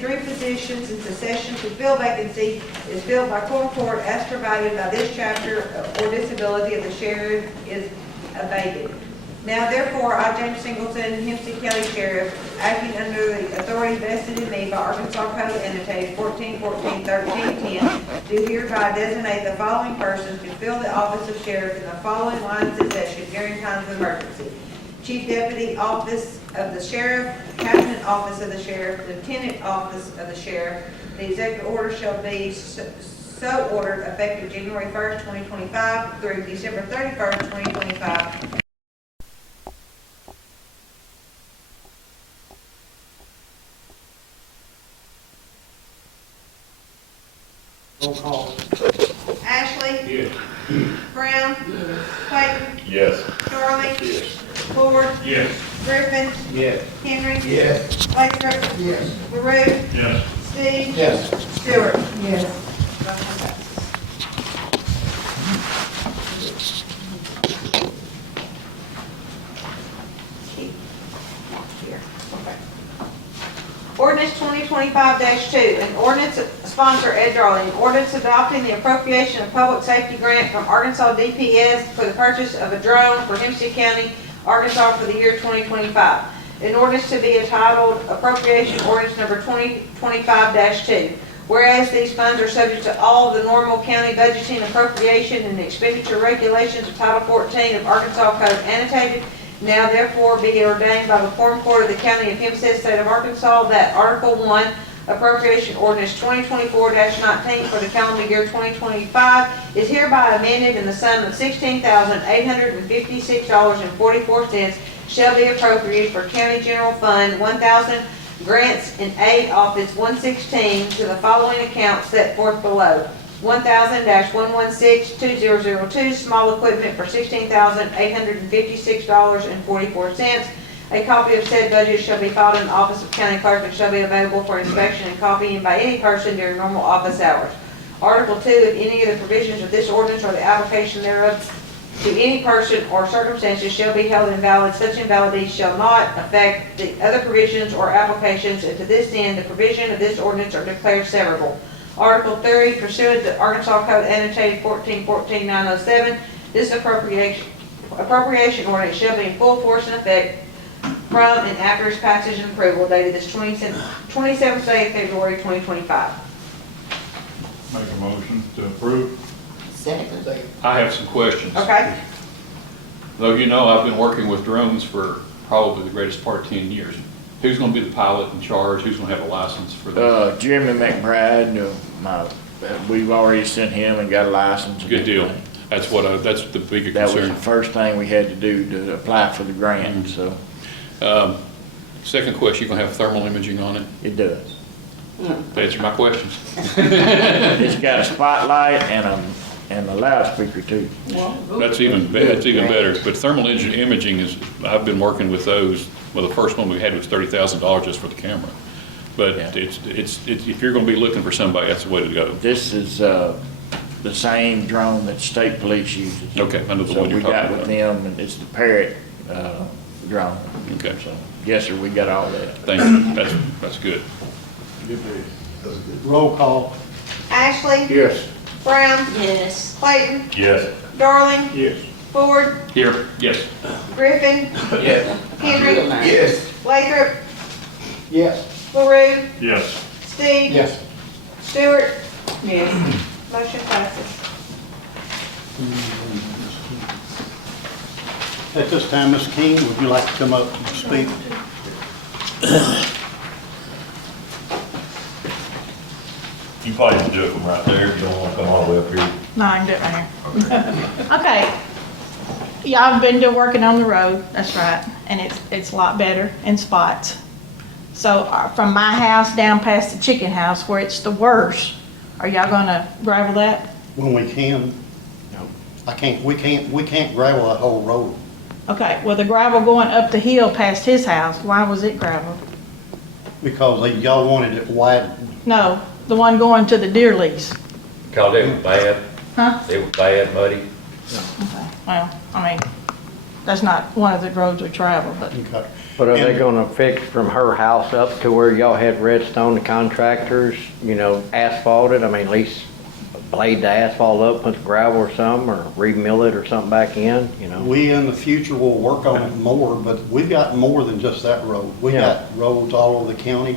eliminated 3 positions in succession to fill vacancy is filled by Quorum Court as provided by this chapter or disability of the sheriff is abated. Now therefore, I, James Singleton, Hempstead County Sheriff, acting under the authority vested in me by Arkansas Code Annotated 1414-1310, do hereby designate the following persons to fill the office of sheriff in the following line of succession during times of emergency. Chief Deputy Office of the Sheriff, Captain Office of the Sheriff, Lieutenant Office of the Sheriff. The executive order shall be so ordered effective January 1st, 2025 through December 31st, 2025. Roll call. Ashley? Yes. Brown? Yes. Clayton? Yes. Darling? Yes. Ford? Yes. Griffin? Yes. Henry? Yes. Lathrop? Yes. Lerew? Yes. Steve? Yes. Stewart? Yes. Motion passes. Keep here. Okay. Ordinance 2025-2, an ordinance sponsor Ed Darling, ordinance adopting the appropriation of public safety grant from Arkansas DPS for the purchase of a drone for Hempstead County, Arkansas for the year 2025. An ordinance to be entitled Appropriation Ordinance Number 2025-2. Whereas these funds are subject to all of the normal county budgeting, appropriation, and expenditure regulations of Title 14 of Arkansas Code Annotated, now therefore be it ordained by the Quorum Court of the County of Hempstead, State of Arkansas, that Article 1, Appropriation Ordinance 2024-19 for the calendar year 2025 is hereby amended in the sum of $16,856.44 shall be appropriated for County General Fund 1,000 Grants and Aid Office 116 to the following accounts set forth below. 1,000-116-2002 small equipment for $16,856.44. A copy of said budget shall be filed in the office of county clerk and shall be available for inspection and copying by any person during normal office hours. Article 2, if any of the provisions of this ordinance or the application thereof to any person or circumstances shall be held invalid, such invalidity shall not affect the other provisions or applications, and to this end, the provision of this ordinance are declared severable. Article 3, pursuant to Arkansas Code Annotated 1414-907, this appropriation ordinance shall be in full force and effect from and after its passage and approval dated this 27th day of February 2025. Make a motion to approve. Second. I have some questions. Okay? Though you know I've been working with drones for probably the greatest part of 10 years. Who's going to be the pilot in charge? Who's going to have a license for that? Jeremy McBride, we've already sent him and got a license. Good deal. That's that's the bigger That was concern. the first thing we had to do to apply for the grant, so Second question, you going to have thermal imaging on it? it does. Answer my questions. It's got a spotlight and a loudspeaker too. That's even better. But thermal imaging is, I've been working with those. Well, the first one we had was $30,000 just for the camera. But Yeah. it's if you're going to be looking for somebody, that's the way to go. This is the same drone that state police uses. Okay, I know the So one you're we got talking with about. them, and it's the Parrot drone. Okay. So, yes, sir, we got all that. Thank you. That's good. Roll call. Ashley? Yes. Brown? Yes. Clayton? Yes. Darling? Yes. Ford? Here, yes. Griffin? Yes. Henry? Yes. Lathrop? Yes. Lerew? Yes. Steve? Yes. Stewart? Yes. Motion passes. At this time, Ms. King, would you like to come up and speak? You probably can do it from right there if you don't want to come all the way up here. No, I can do it right here. Okay. Yeah, I've been working on the road, that's right, and it's a lot better in spots. So from my house down past the chicken house where it's the worst, are y'all gonna gravel that? When we can. No. We can't gravel that whole road Okay, well, the gravel going up the hill past his house, why was it gravel? because y'all wanted it widened. No, the one going to the deer lease. Cause it was bad, Huh? it was bad, muddy. Okay, well, I mean, that's not one of the roads we travel, but, Okay. But are they gonna fix from her house up to where y'all had Redstone, the contractors, you know, asphalted? I mean, at least blade the asphalt up, put gravel or something, or re-mill it or something back in, you know? We in the future will work on it more, but we've got more than just that road. We Yeah. got roads all over the county,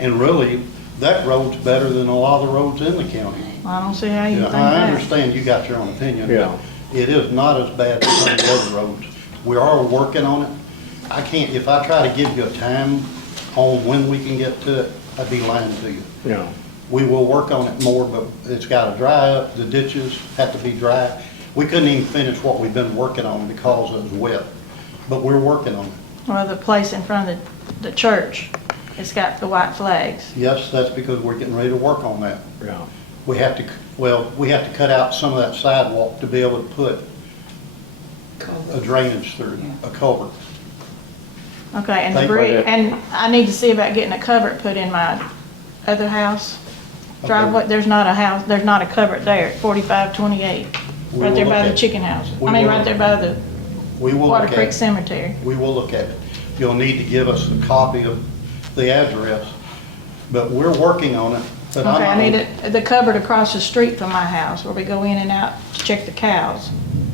and really, that road's better than a lot of the roads in the county. I don't see how you Yeah, think I that. understand you got your own opinion, Yeah. but it is not as bad as some of the other roads. We are working on it. I can't, if I try to give you a time on when we can get to it, I'd be lying to you. You know, We will work on it more, but it's gotta dry up, the ditches have to be dry. We couldn't even finish what we've been working on because it was wet, but we're working on it. Well, the place in front of the church, it's got the white flags. Yes, that's because we're getting ready to work on that. yeah. We have to, we have to cut out some of that sidewalk to be able to put a drainage through, a culvert. Okay, and the Thank- bridge, and I need to see about getting a culvert put in my other house driveway. There's not a house, there's not a culvert there, 4528, We right will there look by the at- chicken house. we I mean, will- right there by the We will Water look Creek at it. Cemetery. We will look at it. You'll need to give us a copy of the address, but we're working on it. But Okay, I I'm- need the cupboard across the street from my house where we go in and out to check the cows.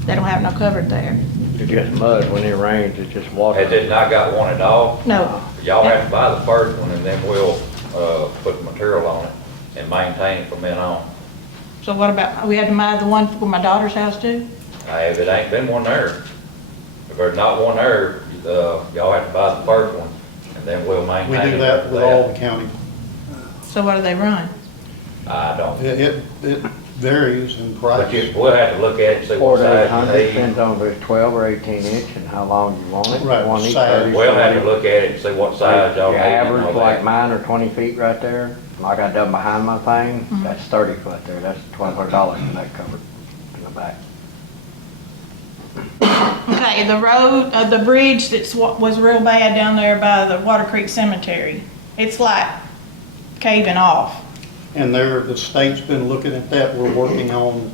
They don't have no cupboard there. It's just mud when it rains, it's just water. Has it not got one at all? No. Y'all have to buy the first one and then we'll, put the material on it and maintain it from then on. So what about, we had to buy the one for my daughter's house too? If it ain't been one there, if there's not one there, y'all have to buy the first one and then we'll maintain We it. do that after with all the county. So what do they run? I don't, It varies in but price. we'll have to look at it and see what 4 to size 800, you need. depends on if it's 12 or 18 inch and how long you want it. Right, One each size. 30 We'll have to feet. look at it and see what size y'all Your need and all average, like that. mine are 20 feet right there. Like I done behind my thing, that's 30 foot there. That's $1,200 for that cover in the back. Okay, the road, the bridge that's what was real bad down there by the Water Creek Cemetery, it's like caving off. And the state's been looking at that. We're working on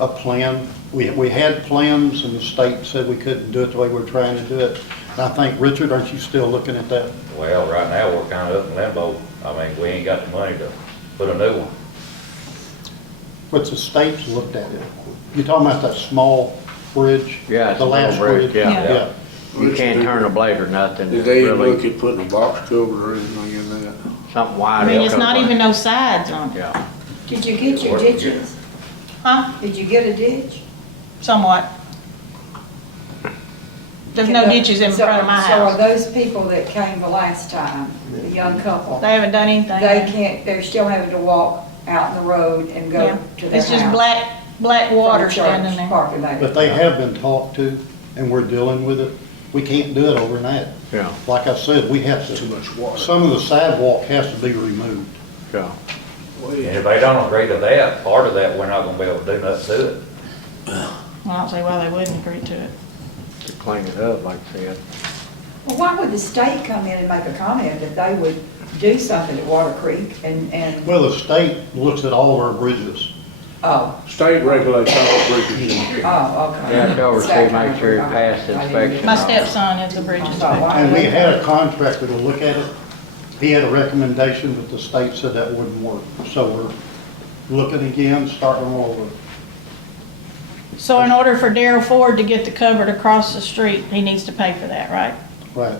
a plan. We had plans and the state said we couldn't do it the way we're trying to do it. And I think, Richard, aren't you still looking at that? Well, right now, we're kind of up in limbo. I mean, we ain't got the money to put a new one. But the state's looked at it. You're talking about that small bridge? Yeah, it's The a little last bridge, yeah. Yeah. You can't turn a blade or nothing. Did they even really. look at putting a box cover or anything in that? Something I wide. mean, it's not even no sides on it, Yeah. Did you get your ditches? huh? Did you get a ditch? Somewhat. There's no ditches in front of my So are house. those people that came the last time, the young couple, They haven't done anything. they can't, they're still having to walk out in the road and go Yeah, to their it's just house black water from church standing there. parking lot? But they have been talked to and we're dealing with it. We can't do it overnight. Yeah, Like I said, we have Too to, much water. some of the sidewalk has to be removed. yeah. And if they don't agree to that, part of that, we're not gonna be able to do nothing to it. I don't see why they wouldn't agree to it. To clean it up, like I said. Well, why would the state come in and make a comment that they would do something at Water Creek and, Well, the state looks at all our bridges. oh, State regulates all bridges. oh, okay. You have to oversee, State make sure it okay. passed I didn't inspection. get My that. stepson is a bridge I thought, inspector. why And we would had they? a contractor to look at it. He had a recommendation, but the state said that wouldn't work. So we're looking again, starting all over. So in order for Darrell Ford to get the cupboard across the street, he needs to pay for that, right? Right.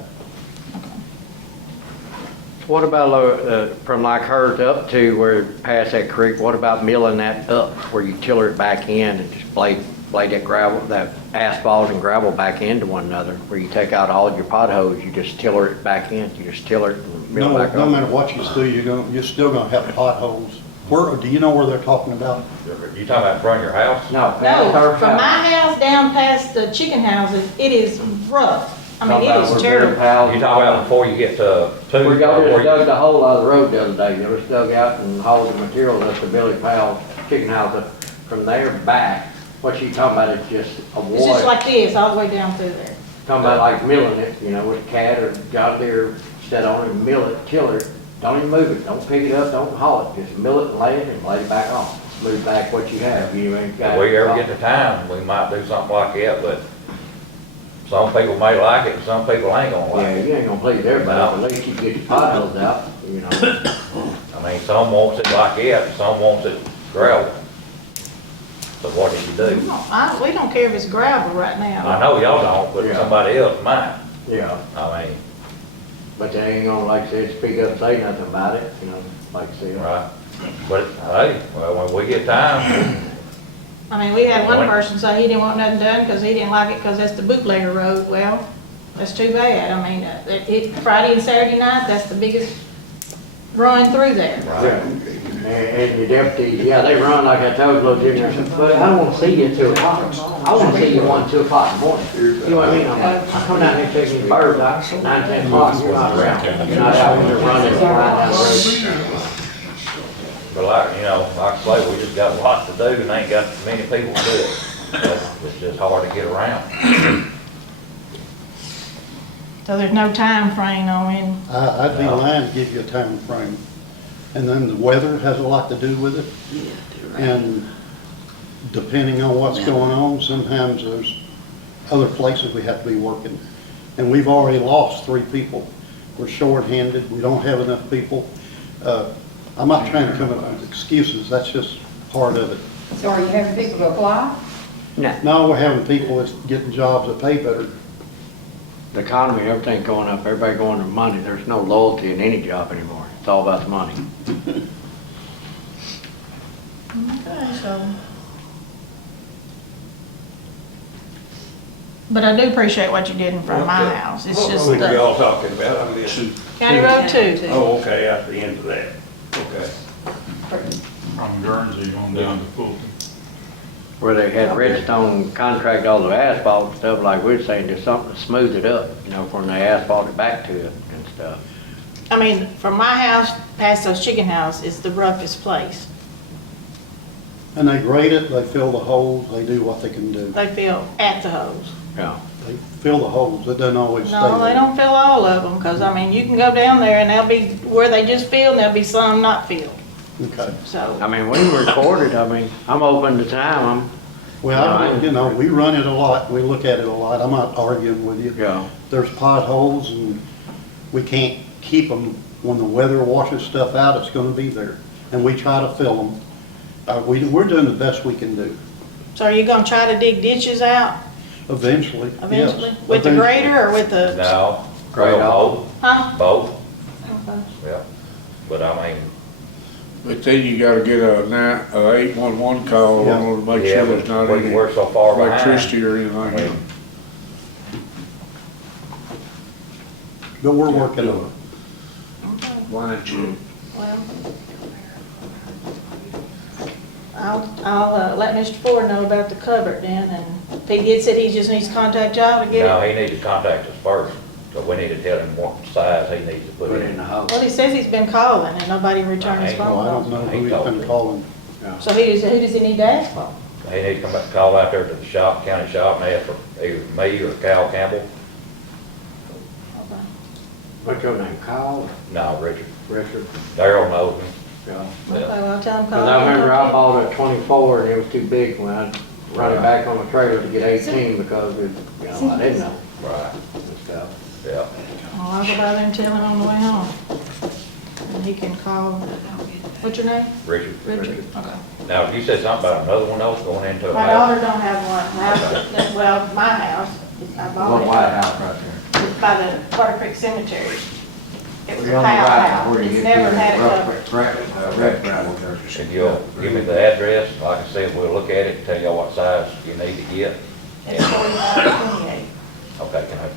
What about, from like hers up to where past that creek, what about milling that up where you tiller it back in and just blade that gravel, that asphalt and gravel back into one another? Where you take out all your potholes, you just tiller it back in, you just tiller it and mill No, back no up? matter what you do, you're still gonna have potholes. Where, do you know where they're talking about? You talking about in front of your house? No, past No, her from my house. house down past the chicken houses, it is rough. I mean, Talking it about is where terrible. Bear's house You talking about before you get to two? We got or just where dug you- the hole out of the road the other day. It was dug out and hauled the materials up to Billy Powell's chicken house. Up from there back, what you talking about is just a It's just wall. like this, all the way down through there. Talking about like milling it, you know, with a cat or John Deere set on it, and mill it, tiller it. Don't even move it. Don't pick it up, don't haul it. Just mill it and lay it and lay it back on. Move back what you have. You ain't got. If we ever get the time, we might do something like that, but some people may like it, and some people ain't gonna like Yeah, it. you ain't gonna please everybody, but at least you get your potholes out, you know. I mean, some wants it like that, and some wants it gravel. So what do you do? We don't care if it's gravel right now. I know y'all don't, but Yeah. somebody else might. Yeah. I mean, But they ain't gonna, like I said, speak up, say nothing about it, you know, like I said. right? But, hey, well, when we get time, I mean, we had one What? person say he didn't want nothing done because he didn't like it because that's the bootlegger road. Well, that's too bad. I mean, Friday and Saturday night, that's the biggest run through there. Yeah. And your deputies, yeah, they run like I told little Junior, I said, but I don't wanna see you at 2 o'clock. I wanna see you 1, 2 o'clock in the morning. You know what I mean? I'm like, I come down here checking these birds out, 9, 10 o'clock, you're not around. You're not out when they're running, flying down the road. but like, you know, like I say, we just got lots to do and ain't got many people to do it. It's just hard to get around. So there's no time frame on when, I'd be lying to give you a time frame. And then the weather has a lot to do with it. And depending on what's going on, sometimes there's other places we have to be working. And we've already lost 3 people. We're short-handed, we don't have enough people. I'm not trying to come up with excuses, that's just part of it. So are you having people to apply? Now we're having people that's getting jobs that pay better. The economy, everything going up, everybody going to money, there's no loyalty in any job anymore. It's all about the money. okay, so. But I do appreciate what you did in front of my house. It's just What road are the y'all talking about? I missed. County Road 2. Oh, okay, at the end of that. Okay. From Guernsey on down to Fulton. Where they had Redstone contract all the asphalt and stuff, like we're saying, there's something to smooth it up, you know, when they asphalt it back to it and stuff. I mean, from my house past those chicken houses, it's the roughest place. And they grade it, they fill the holes, they do what they can do. They fill at the hose. Yeah. They fill the holes, it doesn't always stay No, they there. don't fill all of them, because, I mean, you can go down there and there'll be where they just filled, and there'll be some not filled. Okay. So, I mean, we recorded, I mean, I'm open to time, Well, you know, we run it a lot, we look at it a lot, I'm not arguing with you. Yeah. There's potholes and we can't keep them. When the weather washes stuff out, it's gonna be there. And we try to fill them. We're doing the best we can do, so are you gonna try to dig ditches out eventually, yes. eventually? With the Eventually. grader or with the? No, Great. well, Huh? both, Okay. yeah. But I mean, But then you gotta get a 811 call Yeah. on to make yeah, sure there's not but any we're so far behind. electricity or I anything. mean, But we're working on it. Why don't you? Well, I'll let Mr. Ford know about the cupboard then, and if he gets it, he just needs to contact y'all to get no, it. he needs to contact us first, so we need to tell him what size he needs to put put it in in. the hole. Well, he says he's been calling and nobody returned his I phone Oh, I don't calls. know who he's been calling. So who does he need to ask for? He needs to come back, call out there to the shop, county shop, and ask for either me or Cal Campbell. Okay. What's your name, Kyle? No, Richard. Richard? Darryl knows me. Yeah. Okay, well, I'll tell him call. Cause I remember I bought a 24 and it was too big when I run it back on the trailer to get 18 because it, you know, I didn't know Right, and stuff. yeah. Well, I'll go by there and tell him on the way home. And he can call, what's your name? Richard. Richard. Okay. Now, you said something about another one else going into a My house. daughter don't have one. Well, my house, I bought One it. White House right there. It's by the Water Creek Cemetery. It was a You're on the tile right house. where you It's get never to had a the cover. red gravel there. If you'll give me the address, like I said, we'll look at it, tell y'all what size you need to get. It's 45-28. Okay, can I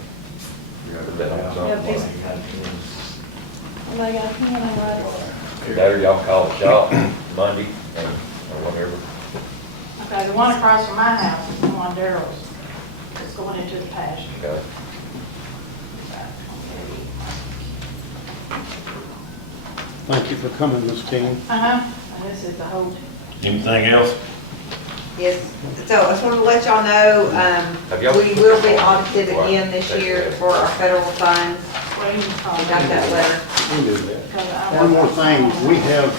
put that on Yeah, something? piece. Somebody got a pen and write it. Later, y'all call the shop Monday or whatever. Okay, the one across from my house is the one Daryl's. It's going into the pasture. Okay. Thank you for coming, Miss King. Uh-huh, and this is the whole, Anything else? Yes, so I just wanted to let y'all know, Have y'all- we will be audited again this year for our federal funds. well, you can call I it. got that letter. We do that. Because I One more work- thing, we have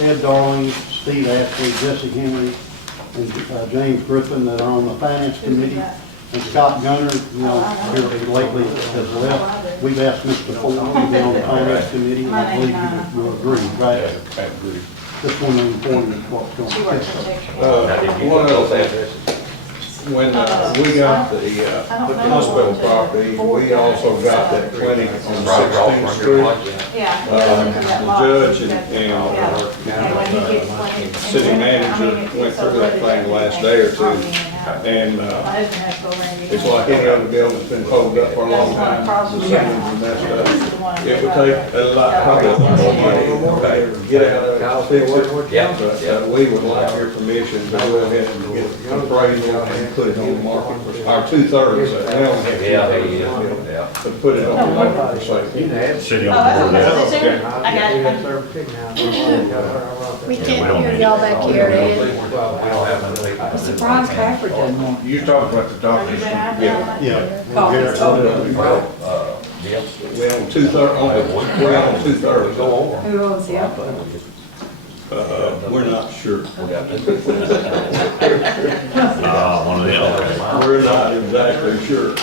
Ed Darling, Steve Ashley, Jesse Henry, and James Griffin that are on the finance Who's committee. that? And Scott Gunner, you know, here lately has left. We've asked Mr. Ford to be on the finance committee, and I believe you will agree, right? I agree. Just want to inform you what's going She on. works for Texas. Now, did you One get of those the addresses? When we got the hospital property, we also got that clinic on Right across 16th from Street. your place, yeah. The judge and city manager went through that thing the last day or two. And it's like any other building that's been closed up for a long time, the ceilings are messed up. It would take a lot, probably a lot more money to get out of it, fix it. Yeah, But we would like your permission to go ahead and get an appraisal and put it on the market, for our 2/3. Yeah. But put it on the market for sale. City Oh, on that's board. okay. Is it? I got it. We can't hear y'all back here, Ed. I'm surprised Pafford doesn't want. You talked about the doctors. Yeah. Yeah. Coffee. Yep. We own 2/3, we own 2/3. Who owns the upper? We're not sure. One of them. We're not exactly sure.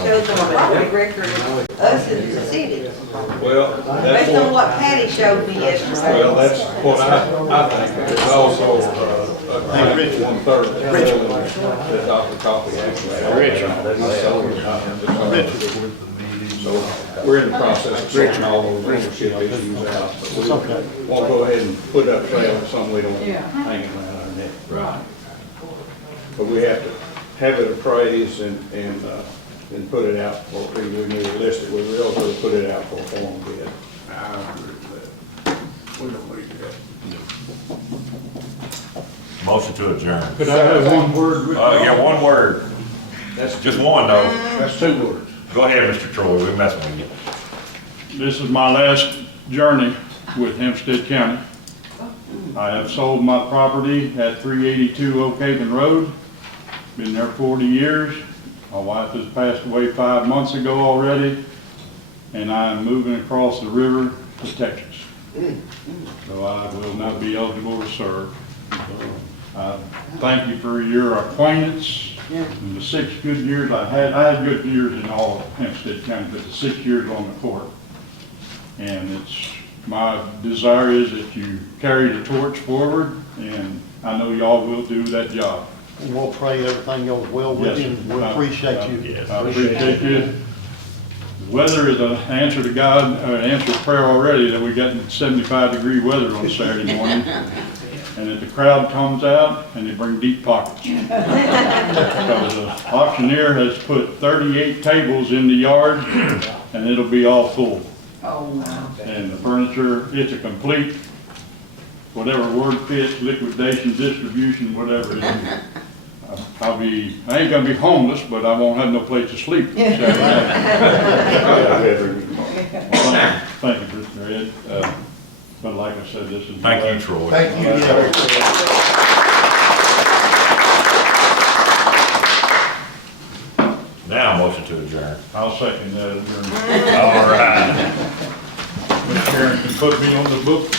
Shows on my property record, us as the city, Well, that's based on what, what Patty showed me yesterday. well, that's what I think. There's also a clinic 1/3 that Dr. Coffey actually. Richard. So we're in the process of sorting all those ownership issues out. But we won't go ahead and put up sale at something we don't hang it around our neck. Right. But we have to have it appraised and put it out for, we need to list it with a realtor, put it out for a form bid. I agree with that. We don't need that. Motion to adjourn. Could I have one word? Yeah, one word. That's Just one though. That's 2 words. Go ahead, Mr. Troy, we're messing with you. This is my last journey with Hempstead County. I have sold my property at 382 Oak Haven Road. Been there 40 years. My wife has passed away 5 months ago already, and I'm moving across the river to Texas. So I will not be eligible to serve. So, thank you for your acquaintance. In the 6 good years I had good years in all of Hempstead County, but the 6 years on the court. And it's, my desire is that you carry the torch forward, and I know y'all will do that job. And we'll pray everything goes well with you, and we appreciate you. I appreciate you. The weather is an answer to God, answer to prayer already, that we got 75-degree weather on Saturday morning. And that the crowd comes out and they bring deep pockets. Because the auctioneer has put 38 tables in the yard and it'll be all full. Oh, wow. And the furniture, it's a complete, whatever word fits, liquidation, distribution, whatever it is. I ain't gonna be homeless, but I won't have no place to sleep. Saturday night. Well, thank you, Mr. Ed. But like I said, this is. Thank you, Troy. Thank you. Now, motion to adjourn. I'll second that. All right. Ms. Sharon can put me on the book.